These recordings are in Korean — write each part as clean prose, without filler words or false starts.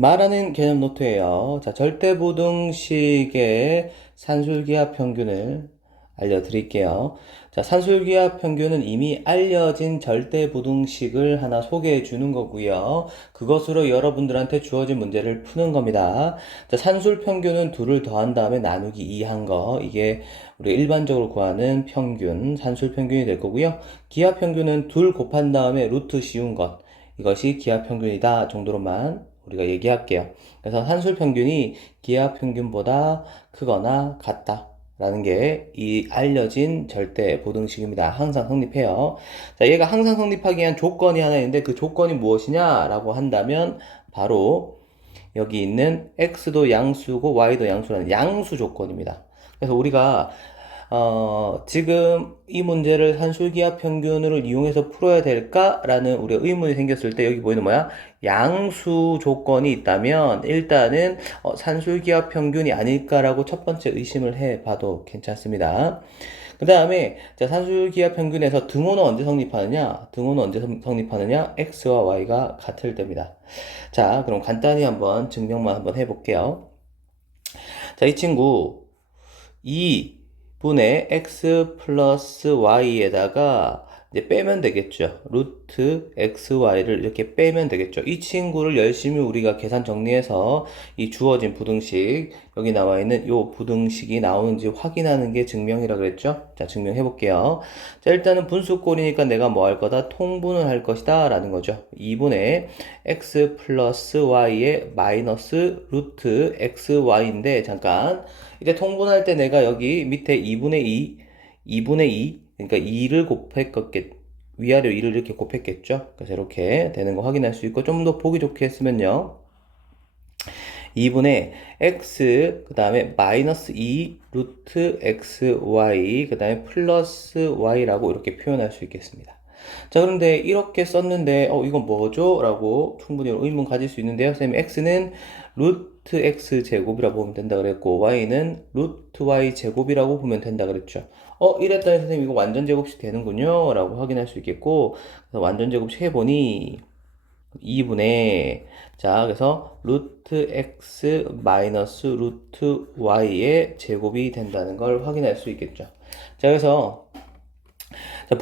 말하는 개념 노트예요. 자, 절대부등식의 산술기하 평균을 알려드릴게요. 자, 산술기하 평균은 이미 알려진 절대부등식을 하나 소개해 주는 거고요. 그것으로 여러분들한테 주어진 문제를 푸는 겁니다. 자, 산술평균은 둘을 더한 다음에 나누기 2한 거. 이게 우리 일반적으로 구하는 평균, 산술평균이 될 거고요. 기하평균은 둘 곱한 다음에 루트 씌운 것. 이것이 기하평균이다 정도로만 우리가 얘기할게요. 그래서 산술평균이 기하평균보다 크거나 같다 라는 게 이 알려진 절대 보등식입니다. 항상 성립해요. 자, 얘가 항상 성립하기 위한 조건이 하나 있는데 그 조건이 무엇이냐 라고 한다면 바로 여기 있는 x도 양수고 y도 양수라는 양수 조건입니다. 그래서 우리가 지금 이 문제를 산술기하 평균을 이용해서 풀어야 될까라는 우리가 의문이 생겼을 때 여기 보이는 뭐야? 양수 조건이 있다면 일단은 산술기하 평균이 아닐까라고 첫 번째 의심을 해봐도 괜찮습니다. 그 다음에 산술기하 평균에서 등호는 언제 성립하느냐? 등호는 언제 성립하느냐? x와 y가 같을 때입니다. 자, 그럼 간단히 한번 증명만 한번 해볼게요. 자, 이 친구 2분의 x 플러스 y에다가 이제 빼면 되겠죠. 루트 xy를 이렇게 빼면 되겠죠. 이 친구를 열심히 우리가 계산 정리해서 이 주어진 부등식, 여기 나와 있는 요 부등식이 나오는지 확인하는 게 증명이라 그랬죠. 자, 증명해 볼게요. 자, 일단은 분수꼴이니까 내가 뭐 할 거다? 통분을 할 것이다 라는 거죠. 2분의 x 플러스 y의 마이너스 루트 xy인데 잠깐 이제 통분할 때 내가 여기 밑에 2분의 2, 그러니까 2를 곱했겠, 위아래 2를 이렇게 곱했겠죠? 그래서 이렇게 되는 거 확인할 수 있고, 좀 더 보기 좋게 했으면요. 2분의 x, 그 다음에 마이너스 2 루트 xy, 그 다음에 플러스 y라고 이렇게 표현할 수 있겠습니다. 자, 그런데 이렇게 썼는데, 이건 뭐죠? 라고 충분히 의문 가질 수 있는데요. 선생님, x는 루트 x 제곱이라고 보면 된다 그랬고, y는 루트 y 제곱이라고 보면 된다 그랬죠. 이랬더니 선생님, 이거 완전 제곱식 되는군요. 라고 확인할 수 있겠고, 그래서 완전 제곱식 해보니, 2분의 자 그래서 루트 x 마이너스 루트 y의 제곱이 된다는 걸 확인할 수 있겠죠. 자 그래서 자,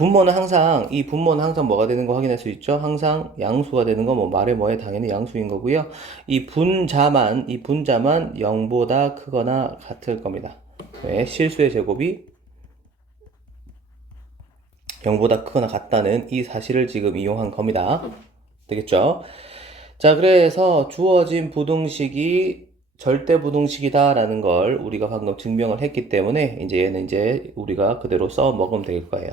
이 분모는 항상 뭐가 되는 거 확인할 수 있죠. 항상 양수가 되는 거 뭐 말해 뭐해 당연히 양수인 거고요. 이 분자만 0보다 크거나 같을 겁니다. 왜? 실수의 제곱이 0보다 크거나 같다는 이 사실을 지금 이용한 겁니다. 되겠죠? 자, 그래서 주어진 부등식이 절대 부등식이다라는 걸 우리가 방금 증명을 했기 때문에 이제 얘는 이제 우리가 그대로 써 먹으면 될 거예요.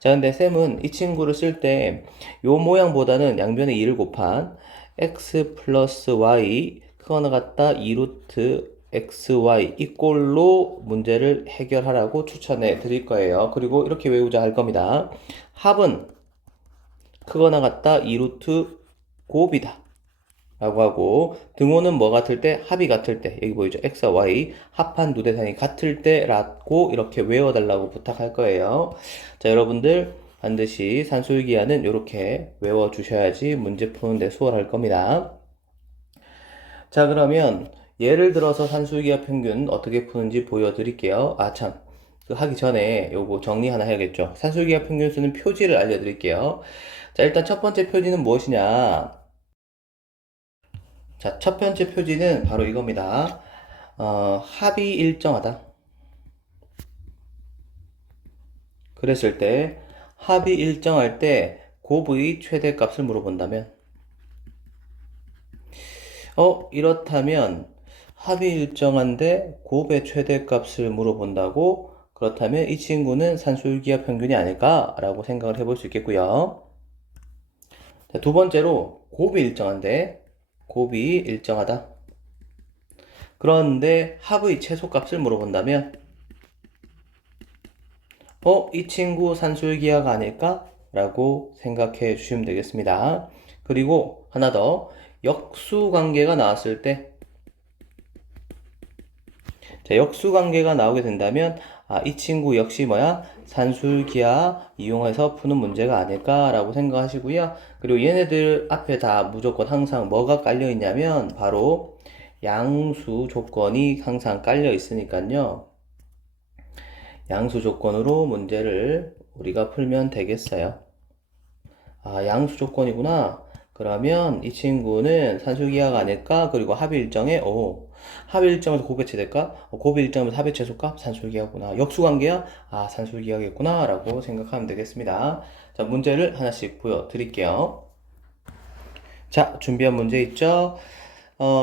자, 근데 쌤은 이 친구를 쓸 때 요 모양보다는 양변에 2를 곱한 x 플러스 y 크거나 같다 2루트 xy 이 꼴로 문제를 해결하라고 추천해 드릴 거예요. 그리고 이렇게 외우자 할 겁니다. 합은 크거나 같다 2루트 곱이다 라고 하고 등호는 뭐 같을 때? 합이 같을 때 여기 보이죠? x와 y 합한 두 대상이 같을 때 라고 이렇게 외워달라고 부탁할 거예요. 자 여러분들 반드시 산술기하는 이렇게 외워주셔야지 문제 푸는데 수월할 겁니다. 자 그러면 예를 들어서 산술기하 평균 어떻게 푸는지 보여드릴게요. 참 그 하기 전에 요거 정리 하나 해야겠죠. 산술기하 평균 쓰는 표지를 알려드릴게요. 자 일단 첫 번째 표지는 무엇이냐? 자, 첫 번째 표지는 바로 이겁니다. 합이 일정하다. 그랬을 때, 합이 일정할 때, 곱의 최대값을 물어본다면, 이렇다면, 합이 일정한데, 곱의 최대값을 물어본다고, 그렇다면 이 친구는 산술기하 평균이 아닐까라고 생각을 해볼 수 있겠고요. 자, 두 번째로, 곱이 일정하다. 그런데 합의 최소값을 물어본다면, 이 친구 산술기하가 아닐까? 라고 생각해 주시면 되겠습니다. 그리고 하나 더, 역수관계가 나왔을 때, 자, 역수관계가 나오게 된다면, 이 친구 역시 뭐야? 산술기하 이용해서 푸는 문제가 아닐까라고 생각하시고요. 그리고 얘네들 앞에 다 무조건 항상 뭐가 깔려 있냐면 바로 양수 조건이 항상 깔려 있으니까요. 양수 조건으로 문제를 우리가 풀면 되겠어요. 양수 조건이구나. 그러면 이 친구는 산술기하가 아닐까? 그리고 합일정에, 합일정에서 곱배치 될까? 곱일정에서 합의체수값? 산술기하구나. 역수관계야? 산술기하겠구나. 라고 생각하면 되겠습니다. 자, 문제를 하나씩 보여드릴게요. 자, 준비한 문제 있죠?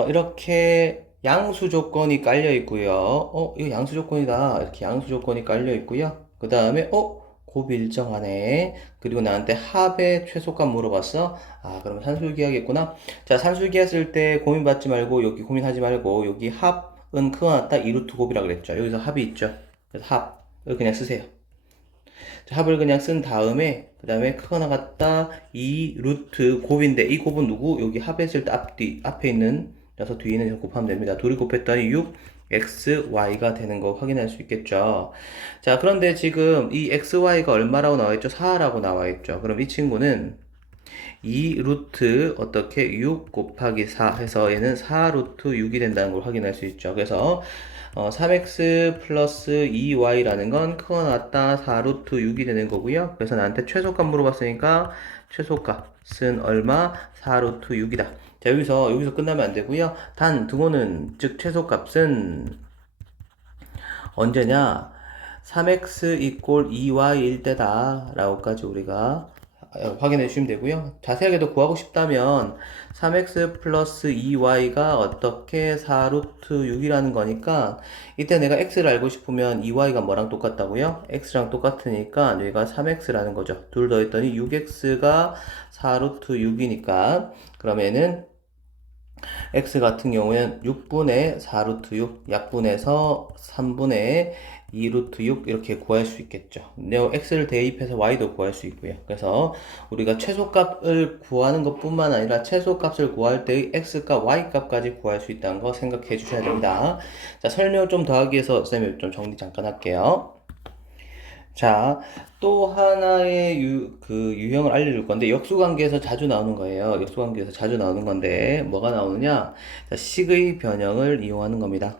이렇게 양수 조건이 깔려 있고요. 이거 양수 조건이다. 이렇게 양수 조건이 깔려 있고요. 그 다음에, 곱 일정하네. 그리고 나한테 합의 최소값 물어봤어. 그러면 산술기하겠구나. 자, 산술기하 쓸 때 고민받지 말고, 여기 고민하지 말고, 여기 합은 크거 같다 2루트 곱이라 그랬죠. 여기서 합이 있죠. 그래서 합. 이거 그냥 쓰세요. 자, 합을 그냥 쓴 다음에, 그 다음에 크거나 같다 2루트 곱인데, 이 곱은 누구? 여기 합했을 때 앞에 있는, 그래서 뒤에 있는 곱하면 됩니다. 둘이 곱했더니 6, x, y가 되는 거 확인할 수 있겠죠. 자, 그런데 지금 이 x, y가 얼마라고 나와 있죠? 4라고 나와 있죠. 그럼 이 친구는 2 루트 어떻게 6 곱하기 4 해서 얘는 4 루트 6이 된다는 걸 확인할 수 있죠. 그래서 3x 플러스 2y라는 건 크거나 같다 4 루트 6이 되는 거고요. 그래서 나한테 최소값 물어봤으니까 최소값은 얼마? 4 루트 6이다. 자, 여기서 끝나면 안 되고요. 단 등호는 즉 최소값은 언제냐? 3x 이꼴 2y일 때다 라고까지 우리가 확인해 주시면 되고요. 자세하게 더 구하고 싶다면 3x 플러스 2y가 어떻게 4 루트 6이라는 거니까 이때 내가 x를 알고 싶으면 2y가 뭐랑 똑같다고요? x랑 똑같으니까 여기가 3x라는 거죠. 둘 더했더니 6x가 4 루트 6이니까 그러면은 x 같은 경우에는 6분의 4 루트 6 약분해서 3분의 2 루트 6 이렇게 구할 수 있겠죠. x를 대입해서 y도 구할 수 있고요. 그래서 우리가 최소값을 구하는 것 뿐만 아니라 최소값을 구할 때의 x값, y값까지 구할 수 있다는 거 생각해 주셔야 됩니다. 자, 설명을 좀 더 하기 위해서 쌤이 좀 정리 잠깐 할게요. 자, 또 하나의 유형을 알려줄 건데, 역수관계에서 자주 나오는 거예요. 역수관계에서 자주 나오는 건데, 뭐가 나오느냐? 자, 식의 변형을 이용하는 겁니다.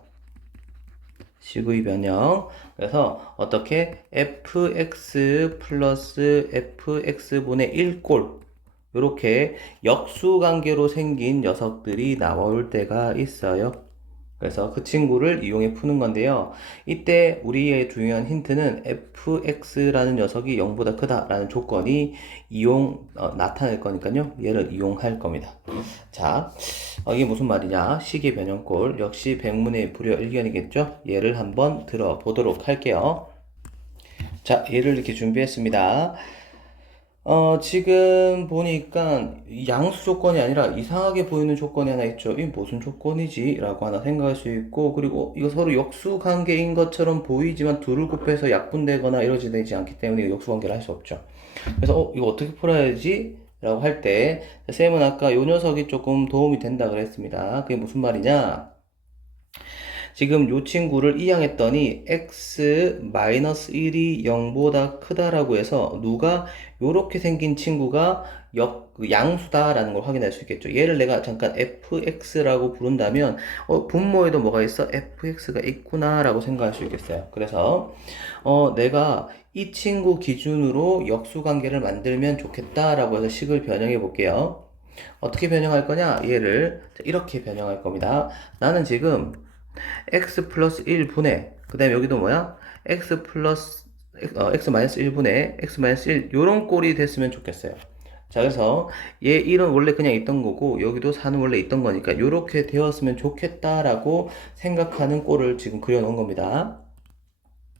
식의 변형. 그래서 어떻게 fx 플러스 fx분의 1꼴 이렇게 역수관계로 생긴 녀석들이 나올 때가 있어요. 그래서 그 친구를 이용해 푸는 건데요. 이때 우리의 중요한 힌트는 fx라는 녀석이 0보다 크다라는 조건이 나타날 거니까요. 얘를 이용할 겁니다. 자, 이게 무슨 말이냐? 식의 변형꼴 역시 백문의 불여일견이겠죠? 얘를 한번 들어보도록 할게요. 자, 얘를 이렇게 준비했습니다. 지금 보니까 양수 조건이 아니라 이상하게 보이는 조건이 하나 있죠. 이게 무슨 조건이지? 라고 하나 생각할 수 있고, 그리고 이거 서로 역수 관계인 것처럼 보이지만 둘을 곱해서 약분되거나 이루어지지 않기 때문에 역수 관계를 할 수 없죠. 그래서, 이거 어떻게 풀어야지? 라고 할 때, 쌤은 아까 요 녀석이 조금 도움이 된다 그랬습니다. 그게 무슨 말이냐? 지금 요 친구를 이항했더니 x-1이 0보다 크다라고 해서 누가 요렇게 생긴 친구가 양수다라는 걸 확인할 수 있겠죠. 얘를 내가 잠깐 fx라고 부른다면 분모에도 뭐가 있어? fx가 있구나 라고 생각할 수 있겠어요. 그래서 내가 이 친구 기준으로 역수관계를 만들면 좋겠다라고 해서 식을 변형해 볼게요. 어떻게 변형할 거냐? 얘를 이렇게 변형할 겁니다. 나는 지금 x 플러스 1분의 그 다음에 여기도 뭐야? x 플러스 x 마이너스 1분의 x 마이너스 1 요런 꼴이 됐으면 좋겠어요. 자, 그래서 얘 1은 원래 그냥 있던 거고 여기도 4는 원래 있던 거니까 요렇게 되었으면 좋겠다라고 생각하는 꼴을 지금 그려놓은 겁니다.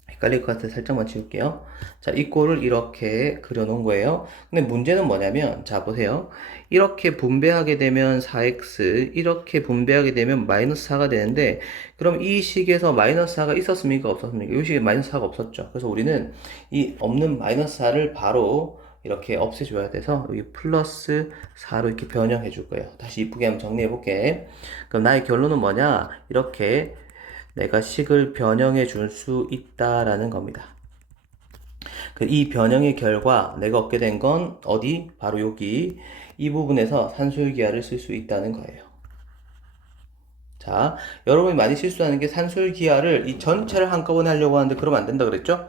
헷갈릴 것 같아서 살짝만 지울게요. 자, 이 꼴을 이렇게 그려놓은 거예요. 근데 문제는 뭐냐면, 자, 보세요. 이렇게 분배하게 되면 4x, 이렇게 분배하게 되면 마이너스 4가 되는데, 그럼 이 식에서 마이너스 4가 있었습니까? 없었습니까? 이 식에 마이너스 4가 없었죠. 그래서 우리는 이 없는 마이너스 4를 바로 이렇게 없애줘야 돼서 여기 플러스 4로 이렇게 변형해 줄 거예요. 다시 이쁘게 한번 정리해 볼게. 그럼 나의 결론은 뭐냐? 이렇게 내가 식을 변형해 줄 수 있다라는 겁니다. 이 변형의 결과 내가 얻게 된 건 어디? 바로 여기 이 부분에서 산술기하를 쓸 수 있다는 거예요. 자, 여러분이 많이 실수하는 게 산술기하를 이 전체를 한꺼번에 하려고 하는데 그러면 안 된다 그랬죠?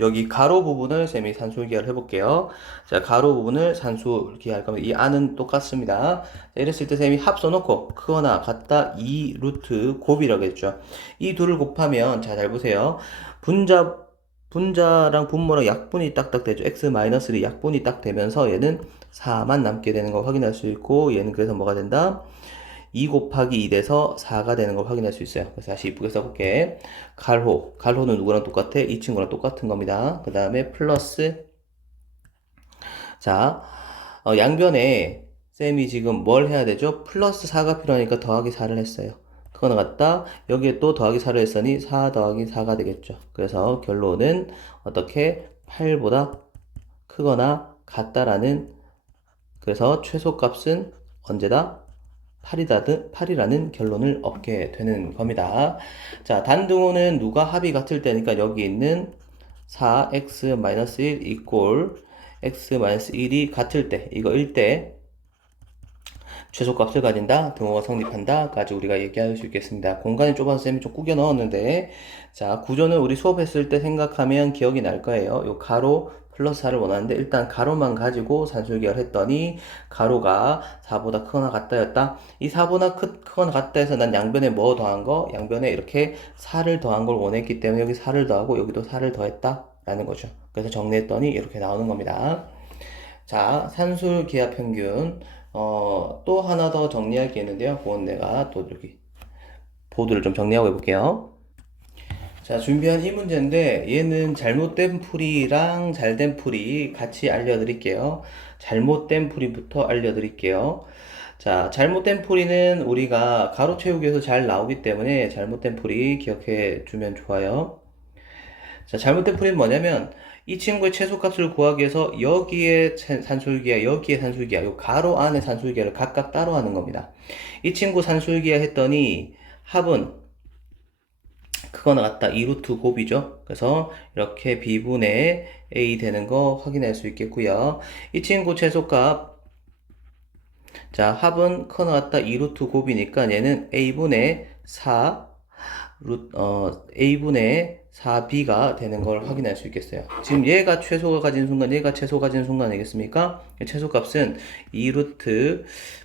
여기 가로 부분을 쌤이 산술기하를 해볼게요. 자, 가로 부분을 산술기할 거면 이 안은 똑같습니다. 자, 이랬을 때 쌤이 합 써놓고 크거나 같다 2 루트 곱이라고 했죠. 이 둘을 곱하면 잘 보세요. 분자랑 분모랑 약분이 딱딱 되죠. x-1 약분이 딱 되면서 얘는 4만 남게 되는 거 확인할 수 있고 얘는 그래서 뭐가 된다? 2 곱하기 2 돼서 4가 되는 걸 확인할 수 있어요. 그래서 다시 이쁘게 써볼게. 가로는 누구랑 똑같아? 이 친구랑 똑같은 겁니다. 그 다음에 플러스, 자, 양변에 쌤이 지금 뭘 해야 되죠? 플러스 4가 필요하니까 더하기 4를 했어요. 그거나 같다. 여기에 또 더하기 4를 했으니 4 더하기 4가 되겠죠. 그래서 결론은 어떻게 8보다 크거나 같다라는, 그래서 최소값은 언제다? 8이라는 결론을 얻게 되는 겁니다. 자, 단등호는 누가 합이 같을 때니까 여기 있는 4x-1 이꼴 x-1이 같을 때, 이거 1대 최소값을 가진다, 등호가 성립한다 까지 우리가 얘기할 수 있겠습니다. 공간이 좁아서 쌤이 좀 꾸겨 넣었는데, 자, 구조는 우리 수업했을 때 생각하면 기억이 날 거예요. 요 가로 플러스 4를 원하는데 일단 가로만 가지고 산술기하를 했더니 가로가 4보다 크거나 같다였다. 이 4보다 크거나 같다 해서 난 양변에 뭐 더한 거? 양변에 이렇게 4를 더한 걸 원했기 때문에 여기 4를 더하고 여기도 4를 더했다 라는 거죠. 그래서 정리했더니 이렇게 나오는 겁니다. 자, 산술기하 평균. 또 하나 더 정리할 게 있는데요. 그건 내가 또 여기 보드를 좀 정리하고 해볼게요. 자, 준비한 이 문제인데 얘는 잘못된 풀이랑 잘된 풀이 같이 알려드릴게요. 잘못된 풀이부터 알려드릴게요. 자, 잘못된 풀이는 우리가 가로 채우기에서 잘 나오기 때문에 잘못된 풀이 기억해 주면 좋아요. 자, 잘못된 풀이는 뭐냐면 이 친구의 최소값을 구하기 위해서 여기에 산술기하, 여기에 산술기하, 요 가로 안에 산술기하를 각각 따로 하는 겁니다. 이 친구 산술기하 했더니 합은 크거나 같다 2루트 곱이죠. 그래서 이렇게 b분의 a 되는 거 확인할 수 있겠고요. 이 친구 최소값, 자, 합은 크거나 같다 2루트 곱이니까 얘는 a분의 4 a분의 4b가 되는 걸 확인할 수 있겠어요. 지금 얘가 최소가 가진 순간, 얘가 최소 가진 순간 아니겠습니까? 최소값은 2루트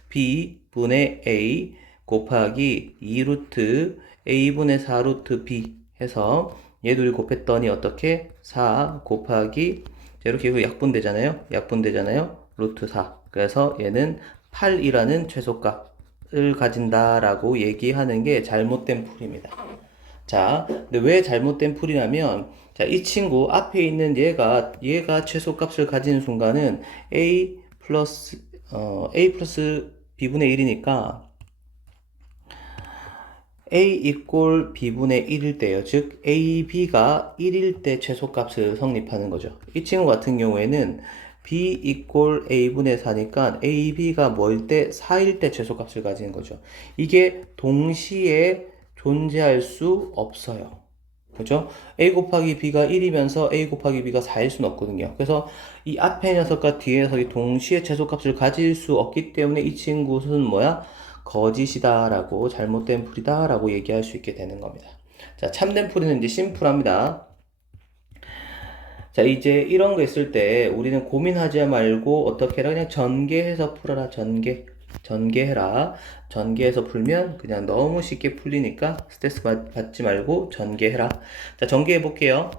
b분의 a 곱하기 2루트 a분의 4루트 b 해서 얘 둘이 곱했더니 어떻게? 4 곱하기, 이렇게 해서 약분되잖아요. 루트 4. 그래서 얘는 8이라는 최소값을 가진다라고 얘기하는 게 잘못된 풀입니다. 자, 근데 왜 잘못된 풀이냐면, 자, 이 친구 앞에 있는 얘가 최소값을 가진 순간은 a 플러스 b분의 1이니까 a 이꼴 b분의 1일 때요. 즉 ab가 1일 때 최소값을 성립하는 거죠. 이 친구 같은 경우에는 b 이꼴 a분의 4니까 ab가 뭐일 때? 4일 때 최소값을 가지는 거죠. 이게 동시에 존재할 수 없어요. 그죠? a 곱하기 b가 1이면서 a 곱하기 b가 4일 수는 없거든요. 그래서 이 앞에 녀석과 뒤에 녀석이 동시에 최소값을 가질 수 없기 때문에 이 친구는 뭐야? 거짓이다 라고, 잘못된 풀이다 라고 얘기할 수 있게 되는 겁니다. 자, 참된 풀이는 이제 심플합니다. 자, 이제 이런 거 있을 때 우리는 고민하지 말고 어떻게 해라? 그냥 전개해서 풀어라. 전개해라. 전개해서 풀면 그냥 너무 쉽게 풀리니까 스트레스 받지 말고 전개해라. 자, 전개해 볼게요.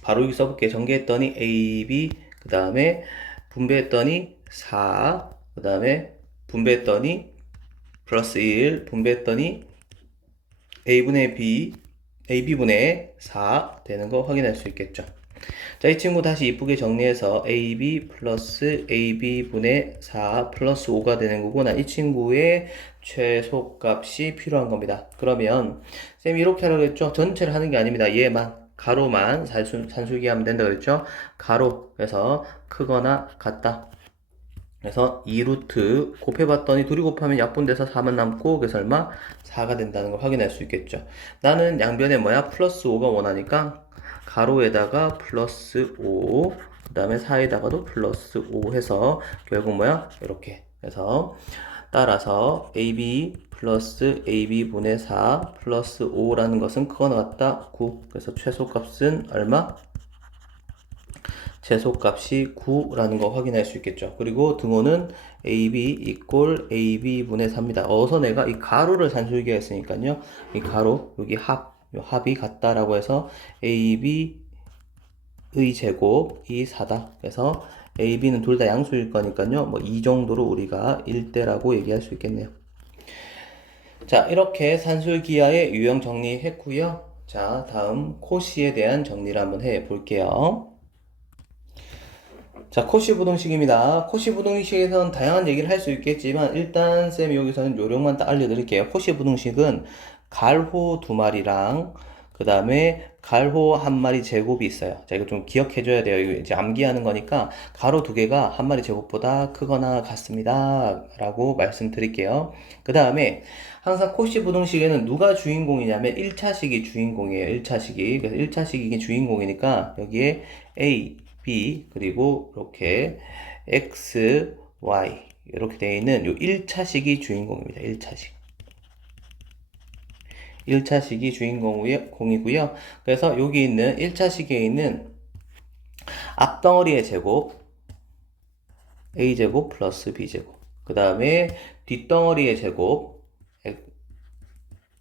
바로 여기 써볼게요. 전개했더니 AB, 그 다음에 분배했더니 4, 그 다음에 분배했더니 플러스 1, 분배했더니 A분의 B, AB분의 4 되는 거 확인할 수 있겠죠. 자, 이 친구 다시 이쁘게 정리해서 AB 플러스 AB분의 4 플러스 5가 되는 거고, 난 이 친구의 최소값이 필요한 겁니다. 그러면 쌤이 이렇게 하라고 했죠? 전체를 하는 게 아닙니다. 얘만, 가로만 산술기 하면 된다 그랬죠? 가로, 그래서 크거나 같다. 그래서 2루트 곱해봤더니 둘이 곱하면 약분돼서 4만 남고 그래서 얼마? 4가 된다는 걸 확인할 수 있겠죠. 나는 양변에 뭐야? 플러스 5가 원하니까 가로에다가 플러스 5, 그 다음에 사이에다가도 플러스 5 해서 결국 뭐야? 이렇게 해서 따라서 AB 플러스 AB분의 4 플러스 5라는 것은 그거나 같다 9. 그래서 최소값은 얼마? 최소값이 9라는 거 확인할 수 있겠죠. 그리고 등호는 AB 이꼴 AB분의 4입니다. 어서 내가 이 가로를 산술기가 했으니까요. 이 가로, 여기 요 합이 같다라고 해서 AB의 제곱이 4다. 그래서 AB는 둘 다 양수일 거니까요. 뭐 이 정도로 우리가 1대라고 얘기할 수 있겠네요. 자, 이렇게 산술기하의 유형 정리했고요. 자, 다음 코시에 대한 정리를 한번 해 볼게요. 자, 코시 부등식입니다. 코시 부등식에서는 다양한 얘기를 할 수 있겠지만 일단 쌤이 여기서는 요령만 딱 알려드릴게요. 코시 부등식은 갈호 두 마리랑 그 다음에 갈호 한 마리 제곱이 있어요. 자, 이거 좀 기억해줘야 돼요. 이거 이제 암기하는 거니까 가로 두 개가 한 마리 제곱보다 크거나 같습니다. 라고 말씀드릴게요. 그 다음에 항상 코시 부등식에는 누가 주인공이냐면 1차식이 주인공이에요. 1차식이. 그래서 1차식이 주인공이니까 여기에 A, B 그리고 이렇게 X, Y 이렇게 되어 있는 요 1차식이 주인공입니다. 1차식. 1차식이 주인공이고요. 그래서 여기 있는 1차식에 있는 앞덩어리의 제곱 A제곱 플러스 B제곱 그 다음에 뒷덩어리의 제곱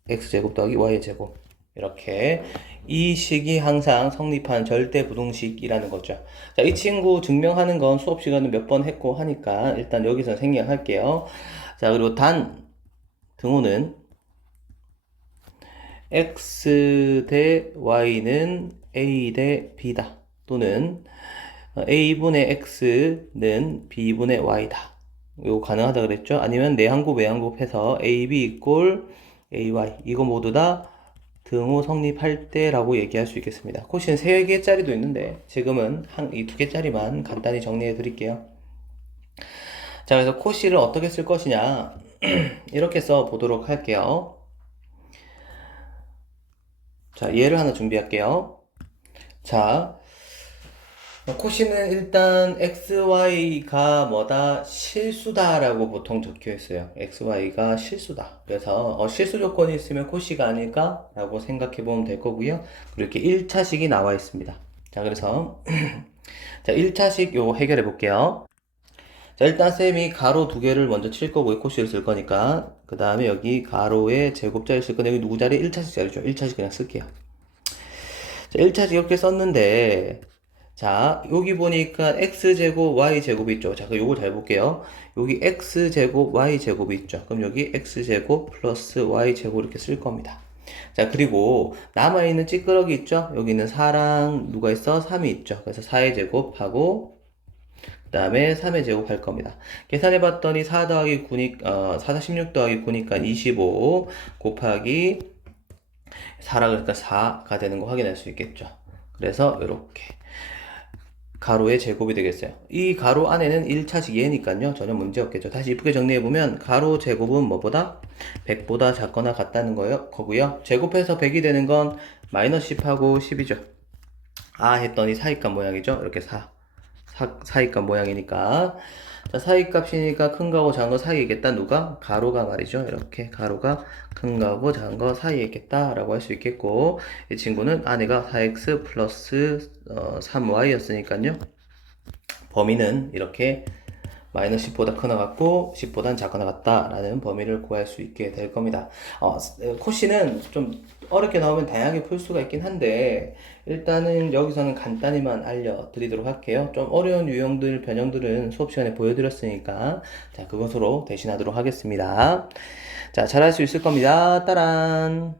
X제곱 더하기 Y제곱 이렇게 이 식이 항상 성립한 절대 부등식이라는 거죠. 자, 이 친구 증명하는 건 수업 시간에 몇 번 했고 하니까 일단 여기서 생략할게요. 자, 그리고 단 등호는 x 대 y는 a 대 b다. 또는 a분의 x는 b분의 y다. 이거 가능하다 그랬죠? 아니면 내항곱 외항곱 해서 ab 이꼴 ay 이거 모두 다 등호 성립할 때라고 얘기할 수 있겠습니다. 코시는 3개짜리도 있는데 지금은 이 2개짜리만 간단히 정리해 드릴게요. 자, 그래서 코시를 어떻게 쓸 것이냐 이렇게 써 보도록 할게요. 자, 예를 하나 준비할게요. 자, 코시는 일단 XY가 뭐다? 실수다라고 보통 적혀 있어요. XY가 실수다. 그래서 실수 조건이 있으면 코시가 아닐까? 라고 생각해 보면 될 거고요. 그리고 이렇게 1차식이 나와 있습니다. 자, 그래서 자, 1차식 요거 해결해 볼게요. 자, 일단 쌤이 가로 두 개를 먼저 칠 거고요. 코시를 쓸 거니까. 그 다음에 여기 가로에 제곱자리 쓸 건데 여기 누구 자리? 1차식 자리죠. 1차식 그냥 쓸게요. 자, 1차식 이렇게 썼는데 자, 여기 보니까 x제곱 y제곱이 있죠. 자, 그럼 요걸 잘 볼게요. 여기 x제곱 y제곱이 있죠. 그럼 여기 x제곱 플러스 y제곱 이렇게 쓸 겁니다. 자, 그리고 남아있는 찌끄러기 있죠? 여기 있는 4랑 누가 있어? 3이 있죠. 그래서 4의 제곱하고 그 다음에 3의 제곱 할 겁니다. 계산해봤더니 4 더하기 9니까 4, 16 더하기 9니까 25 곱하기 4라 그러니까 4가 되는 거 확인할 수 있겠죠. 그래서 이렇게 가로의 제곱이 되겠어요. 이 가로 안에는 1차식 얘니까요. 전혀 문제 없겠죠. 다시 이쁘게 정리해보면 가로 제곱은 뭐보다? 100보다 작거나 같다는 거고요. 제곱해서 100이 되는 건 마이너스 10하고 10이죠. 아 했더니 사이값 모양이죠. 이렇게 사이값 모양이니까 자, 사이값이니까 큰 거하고 작은 거 사이에 있겠다. 누가? 가로가 말이죠. 이렇게 가로가 큰 거하고 작은 거 사이에 있겠다 라고 할 수 있겠고 이 친구는 안에가 4x 플러스 3y였으니까요 범위는 이렇게 마이너스 10보다 크나 같고 10보단 작거나 같다 라는 범위를 구할 수 있게 될 겁니다. 코시는 좀 어렵게 나오면 다양하게 풀 수가 있긴 한데 일단은 여기서는 간단히만 알려드리도록 할게요. 좀 어려운 유형들, 변형들은 수업 시간에 보여드렸으니까 자, 그것으로 대신하도록 하겠습니다. 자, 잘할 수 있을 겁니다. 따란!